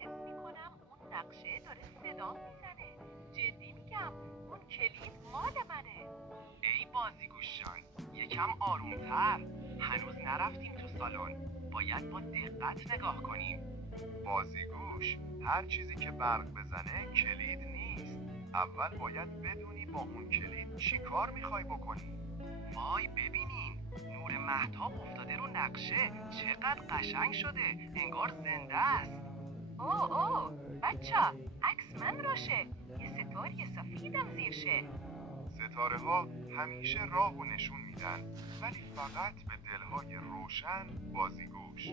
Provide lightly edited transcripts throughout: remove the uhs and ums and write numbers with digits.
حس میکنم اون نقشه داره صدا میزنه. جدی میگم، اون کلید مال منه. ای بازیگوشان، یکم آرومتر. هنوز نرفتیم تو سالن. باید با دقت نگاه کنیم. بازیگوش، هر چیزی که برق بزنه کلید نیست. اول باید بدونی با اون کلید چی کار میخوای بکنی. وای ببینین، نور مهتاب افتاده رو نقشه. چقدر قشنگ شده، انگار زنده است. اوه بچه، عکس من روشه. یه ستاره سفیدم زیرشه. ستاره ها همیشه راه و نشون میدن، ولی فقط به دلهای روشن. بازیگوش،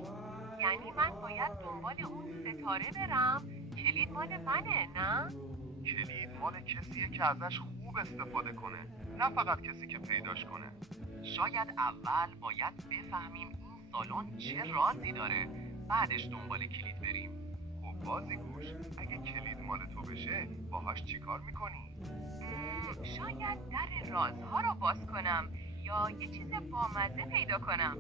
یعنی من باید دنبال اون ستاره برم؟ کلید مال منه، نه؟ کلید مال کسیه که ازش خوب استفاده کنه، نه فقط کسی که پیداش کنه. شاید اول باید بفهمیم این سالن چه رازی داره، بعدش دنبال کلید بریم. خب بازیگوش، اگه کلید مال تو بشه باهاش چیکار میکنی؟ شاید در رازها رو باز کنم یا یه چیز بامزه پیدا کنم.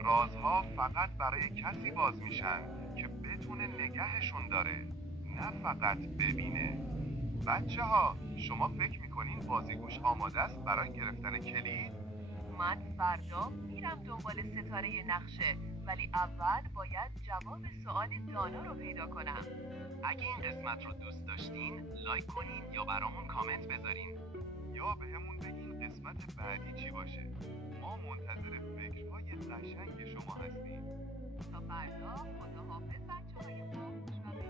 رازها فقط برای کسی باز میشن که بتونه نگهشون داره، نه فقط ببینه. بچه ها، شما فکر میکنین بازیگوش آماده است برای گرفتن کلید؟ من فردا میرم دنبال ستاره نقشه، ولی اول باید جواب سوال دانا رو پیدا کنم. اگه این قسمت رو دوست داشتین لایک کنین یا برامون کامنت بذارین، یا به همون بگین قسمت بعدی چی باشه. ما منتظر فکرهای قشنگ شما هستیم. تا فردا، خداحافظ بچه های خوب و